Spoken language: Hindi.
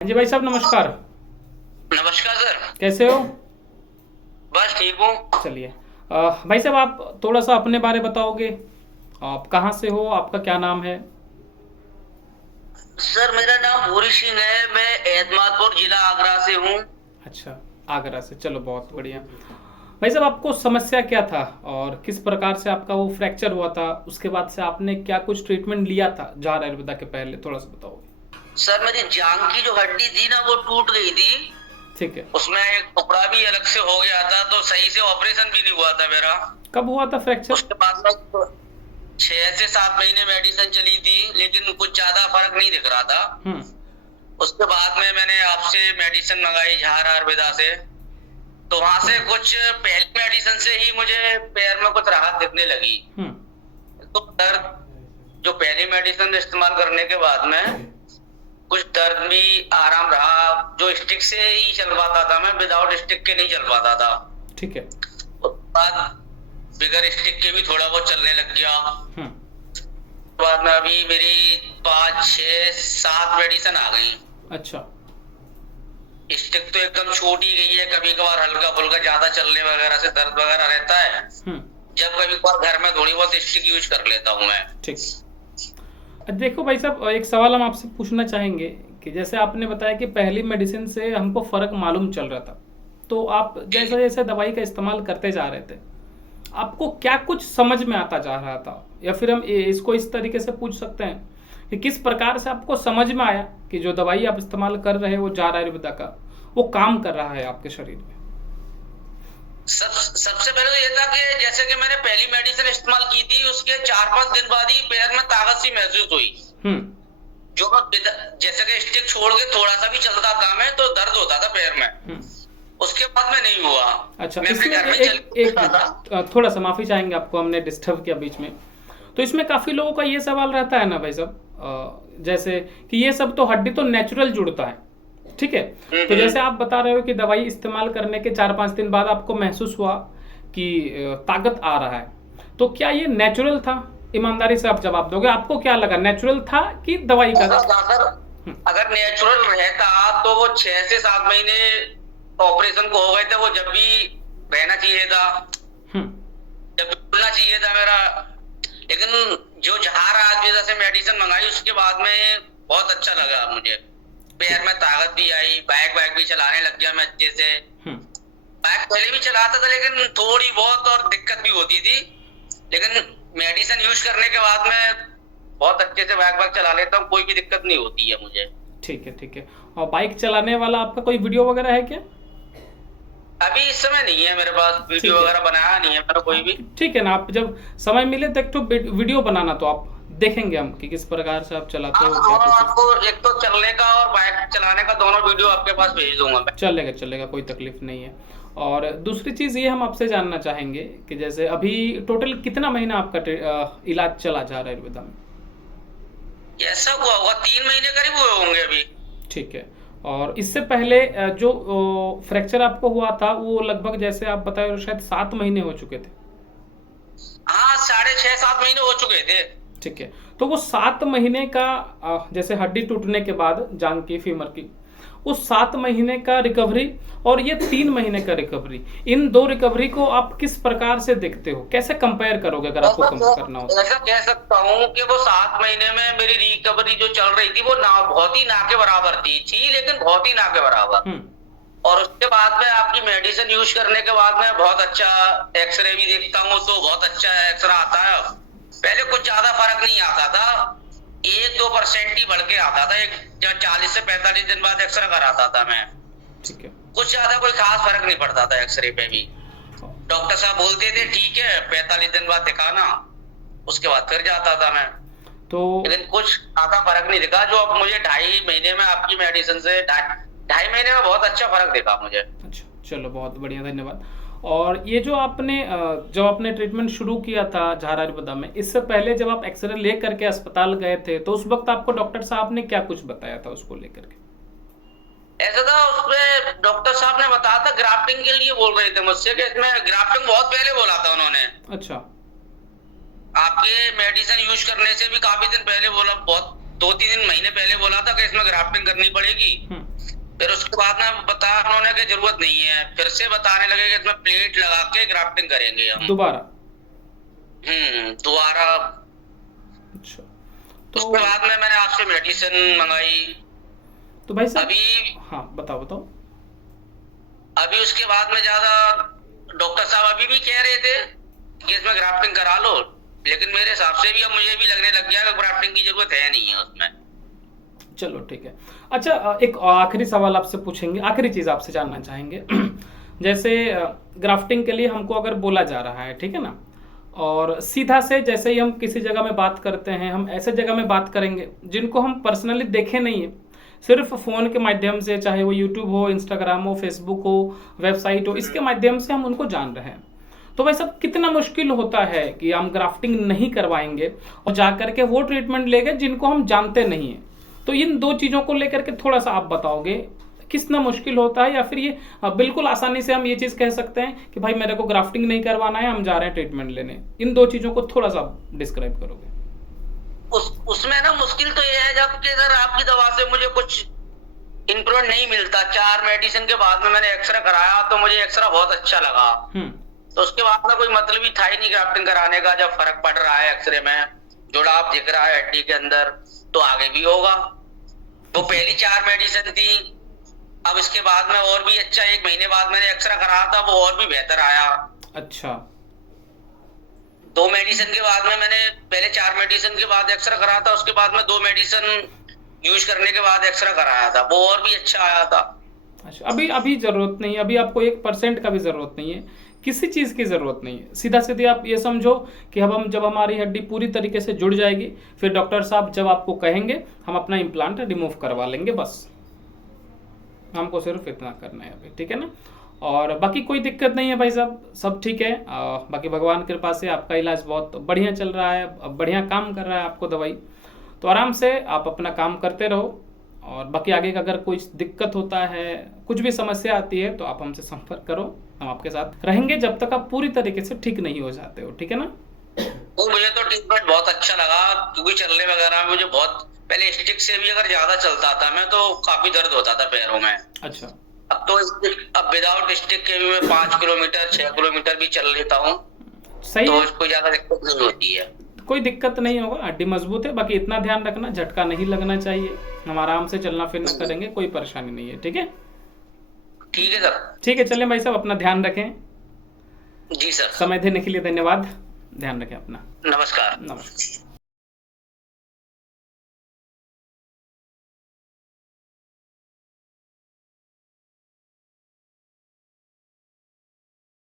हाँ जी भाई साहब, नमस्कार। नमस्कार सर। कैसे हो? बस ठीक हूँ। चलिए। भाई साहब, आप थोड़ा सा अपने बारे बताओगे? आप कहाँ से हो? आपका क्या नाम है? सर मेरा नाम भूरी सिंह है, मैं एतमादपुर जिला आगरा से हूँ। अच्छा, आगरा से। चलो, बहुत बढ़िया। भाई साहब, आपको समस्या क्या था और किस प्रकार से आपका वो फ्रैक्चर हुआ था? उसके बाद से आपने क्या कुछ ट्रीटमेंट लिया था जहार आयुर्वेदा के पहले? थोड़ा सा बताओगे? सर मेरी जांग की जो हड्डी थी ना वो टूट गई थी। ठीक है। उसमें एक टुकड़ा भी अलग से हो गया था, तो सही से ऑपरेशन भी नहीं हुआ था मेरा। कब हुआ था फ्रैक्चर? उसके बाद में 6 से 7 महीने मेडिसिन चली थी, लेकिन कुछ ज्यादा फर्क नहीं दिख रहा था। हम्म। उसके बाद में मैंने आपसे मेडिसिन मंगाई झार आयुर्वेदा से। तो वहां से कुछ पहली मेडिसिन से ही मुझे पैर में कुछ राहत दिखने लगी। हम्म। तो दर्द जो पहली मेडिसिन इस्तेमाल करने के बाद में कुछ दर्द भी आराम रहा। जो स्टिक से ही चल पाता था मैं, विदाउट स्टिक के नहीं चल पाता था। ठीक है। उसके बाद बिगर स्टिक के भी थोड़ा बहुत चलने लग गया। हम्म। उसके बाद में अभी मेरी 5 6 7 मेडिसिन आ गई। अच्छा। स्टिक तो एकदम छूट ही गई है, कभी कभार हल्का फुल्का ज्यादा चलने वगैरह से दर्द वगैरह रहता है। हम्म। जब कभी कभार घर में थोड़ी बहुत स्टिक यूज कर लेता हूँ मैं। ठीक। देखो भाई साहब, एक सवाल हम आपसे पूछना चाहेंगे कि जैसे आपने बताया कि पहली मेडिसिन से हमको फ़र्क मालूम चल रहा था, तो आप जी। जैसे जैसे दवाई का इस्तेमाल करते जा रहे थे, आपको क्या कुछ समझ में आता जा रहा था? या फिर हम इसको इस तरीके से पूछ सकते हैं कि किस प्रकार से आपको समझ में आया कि जो दवाई आप इस्तेमाल कर रहे हो जार आयुर्वेदा का, वो काम कर रहा है आपके शरीर में? सबसे पहले तो ये था कि जैसे कि मैंने पहली मेडिसिन इस्तेमाल की थी, उसके 4 5 दिन बाद ही पैर में ताकत सी महसूस हुई। हम्म। जो मैं जैसे कि स्टिक छोड़ के थोड़ा सा भी चलता था मैं, तो दर्द होता था पैर में। हम्म। उसके बाद में नहीं हुआ। अच्छा, मैं अपने इसमें घर में चल एक एक था। मिनट, थोड़ा सा माफ़ी चाहेंगे, आपको हमने डिस्टर्ब किया बीच में। तो इसमें काफ़ी लोगों का ये सवाल रहता है ना भाई साहब, जैसे कि ये सब तो हड्डी तो नेचुरल जुड़ता है, ठीक है? तो जैसे आप बता रहे हो कि दवाई इस्तेमाल करने के 4 5 दिन बाद आपको महसूस हुआ कि ताकत आ रहा है, तो क्या ये नेचुरल था? ईमानदारी से आप जवाब दोगे, आपको क्या लगा, नेचुरल था कि दवाई का? अगर हम्म। अगर नेचुरल रहता तो वो 6 से 7 महीने ऑपरेशन को हो गए थे, वो जब भी रहना चाहिए था, हम्म। जब भी खुलना चाहिए था मेरा। लेकिन जो जहार आयुर्वेदा से मेडिसिन मंगाई उसके बाद में बहुत अच्छा लगा मुझे। पैर में ताकत भी आई, बाइक बाइक भी चलाने लग गया मैं अच्छे से। हम्म। बाइक पहले भी चलाता था, लेकिन थोड़ी बहुत और दिक्कत भी होती थी। लेकिन मेडिसिन यूज करने के बाद में बहुत अच्छे से बाइक बाइक चला लेता हूँ, कोई भी दिक्कत नहीं होती है मुझे। ठीक है, ठीक है। और बाइक चलाने वाला आपका कोई वीडियो वगैरह है क्या? अभी इस समय नहीं है मेरे पास, वीडियो ठीक है। वगैरह बनाया नहीं है मैंने कोई हाँ, भी। ठीक है ना, आप जब समय मिले तो एक तो वीडियो बनाना, तो आप देखेंगे हम कि किस प्रकार से आप चलाते हाँ, हो, क्या दोनों कुछ। आपको, एक तो चलने का और बाइक चलाने का, दोनों वीडियो आपके पास भेज दूंगा मैं। चलेगा, चलेगा, कोई तकलीफ नहीं है। और दूसरी चीज़ ये हम आपसे जानना चाहेंगे कि जैसे अभी टोटल कितना महीना आपका इलाज चला जा रहा है आयुर्वेदा में? ऐसा हुआ होगा 3 महीने करीब हुए होंगे अभी। ठीक है। और इससे पहले जो फ्रैक्चर आपको हुआ था, वो लगभग जैसे आप बताए शायद 7 महीने हो चुके थे। हाँ, 6.5 7 महीने हो चुके थे। ठीक है। तो वो 7 महीने का जैसे हड्डी टूटने के बाद जांग की, फीमर की, उस 7 महीने का रिकवरी और ये 3 महीने का रिकवरी, इन दो रिकवरी को आप किस प्रकार से देखते हो? कैसे कंपेयर करोगे अगर आपको कंपेयर करना हो तो? ऐसा कह सकता हूँ कि वो 7 महीने में मेरी रिकवरी जो चल रही थी वो ना बहुत ही ना के बराबर थी, लेकिन बहुत ही ना के बराबर। हम्म। और उसके बाद में आपकी मेडिसिन यूज करने के बाद में बहुत अच्छा एक्सरे भी देखता हूँ, तो बहुत अच्छा एक्सरे आता है। पहले कुछ ज्यादा फर्क नहीं आता था, 1 2% ही बढ़ के आता था। एक 40 से 45 दिन बाद एक्सरे कराता था मैं। ठीक है। कुछ ज्यादा कोई खास फर्क नहीं पड़ता था एक्सरे पे भी। डॉक्टर साहब बोलते थे ठीक है 45 दिन बाद दिखाना, उसके बाद फिर जाता था मैं। तो लेकिन कुछ ज्यादा फर्क नहीं दिखा। जो अब मुझे 2.5 महीने में आपकी मेडिसिन से 2.5 महीने में बहुत अच्छा फर्क दिखा मुझे। अच्छा, चलो, बहुत बढ़िया, धन्यवाद। और ये जो आपने जब आपने ट्रीटमेंट शुरू किया था झार आयुर्वेदा में, इससे पहले जब आप एक्सरे ले करके अस्पताल गए थे, तो उस वक्त आपको डॉक्टर साहब ने क्या कुछ बताया था उसको लेकर के? ऐसा था, उसमें डॉक्टर साहब ने बताया था ग्राफ्टिंग के लिए बोल रहे थे मुझसे, कि इसमें ग्राफ्टिंग बहुत पहले बोला था उन्होंने। अच्छा। आपके मेडिसिन यूज करने से भी काफी दिन पहले बोला, बहुत 2 3 महीने पहले बोला था कि इसमें ग्राफ्टिंग करनी पड़ेगी। फिर उसके बाद में बताया उन्होंने कि जरूरत नहीं है, फिर से बताने लगे कि इसमें प्लेट लगा के ग्राफ्टिंग करेंगे हम दोबारा? दोबारा। अच्छा, तो उसके बाद में मैंने आपसे मेडिसिन मंगाई। तो भाई साहब अभी हाँ बताओ बताओ। अभी उसके बाद में ज्यादा डॉक्टर साहब अभी भी कह रहे थे कि इसमें ग्राफ्टिंग करा लो, लेकिन मेरे हिसाब से भी अब मुझे भी लगने लग गया कि ग्राफ्टिंग की जरूरत है नहीं है उसमें। चलो ठीक है। अच्छा, एक आखिरी सवाल आपसे पूछेंगे, आखिरी चीज आपसे जानना चाहेंगे। जैसे ग्राफ्टिंग के लिए हमको अगर बोला जा रहा है, ठीक है ना, और सीधा से जैसे ही हम किसी जगह में बात करते हैं, हम ऐसे जगह में बात करेंगे जिनको हम पर्सनली देखे नहीं है, सिर्फ फोन के माध्यम से, चाहे वो यूट्यूब हो, इंस्टाग्राम हो, फेसबुक हो, वेबसाइट हो, इसके माध्यम से हम उनको जान रहे हैं। तो भाई साहब कितना मुश्किल होता है कि हम ग्राफ्टिंग नहीं करवाएंगे और जा करके वो ट्रीटमेंट लेंगे जिनको हम जानते नहीं है। तो इन दो चीजों को लेकर के थोड़ा सा आप बताओगे कितना मुश्किल होता है, या फिर ये बिल्कुल आसानी से हम ये चीज कह सकते हैं कि भाई मेरे को ग्राफ्टिंग नहीं करवाना है, हम जा रहे हैं ट्रीटमेंट लेने। इन दो चीजों को थोड़ा सा डिस्क्राइब करोगे? उसमें ना मुश्किल तो ये है जबकि सर आपकी दवा से मुझे कुछ इम्प्रूवमेंट नहीं मिलता। 4 मेडिसिन के बाद में मैंने एक्सरे कराया तो मुझे एक्सरा बहुत अच्छा लगा। तो उसके बाद में कोई मतलब ही था ही नहीं ग्राफ्टिंग कराने का। जब फर्क पड़ रहा है एक्सरे में, जुड़ाव दिख रहा है हड्डी के अंदर, तो आगे भी होगा। वो पहली 4 मेडिसिन थी, अब इसके बाद में और भी अच्छा 1 महीने बाद मैंने एक्सरा कराया था, वो और भी बेहतर आया। अच्छा, 2 मेडिसिन के बाद में मैंने पहले 4 मेडिसिन के बाद एक्सरा कराया था, उसके बाद में 2 मेडिसिन यूज करने के बाद एक्सरा कराया था, वो और भी अच्छा आया था। अच्छा, अभी जरूरत नहीं है, अभी आपको 1% का भी जरूरत नहीं है, किसी चीज की जरूरत नहीं है। सीधा सीधे आप ये समझो कि जब हमारी हड्डी पूरी तरीके से जुड़ जाएगी, फिर डॉक्टर साहब जब आपको कहेंगे हम अपना इम्प्लांट रिमूव करवा लेंगे, बस हमको सिर्फ इतना करना है अभी, ठीक है ना। और बाकी कोई दिक्कत नहीं है भाई साहब, सब ठीक है। बाकी भगवान की कृपा से आपका इलाज बहुत बढ़िया चल रहा है, बढ़िया काम कर रहा है आपको दवाई। तो आराम से आप अपना काम करते रहो, और बाकी आगे का अगर कोई दिक्कत होता है, कुछ भी समस्या आती है, तो आप हमसे संपर्क करो, हम आपके साथ रहेंगे जब तक आप पूरी तरीके से ठीक नहीं हो जाते हो, ठीक है ना। मुझे तो ट्रीटमेंट बहुत अच्छा लगा, क्योंकि चलने वगैरह में मुझे बहुत, पहले स्टिक से भी अगर ज्यादा चलता था मैं तो काफी दर्द होता था पैरों में। अच्छा, अब विदाउट स्टिक के भी मैं 5 किलोमीटर 6 किलोमीटर भी चल लेता हूँ, सही तो है, उसको ज्यादा दिक्कत नहीं होती है। कोई दिक्कत नहीं होगा, हड्डी मजबूत है। बाकी इतना ध्यान रखना, झटका नहीं लगना चाहिए, हम आराम से चलना फिरना करेंगे, कोई परेशानी नहीं है, ठीक है। ठीक है सर। ठीक है, चलिए भाई साहब अपना ध्यान रखें। जी सर। समय देने के लिए धन्यवाद, ध्यान रखें अपना। नमस्कार। नमस्कार।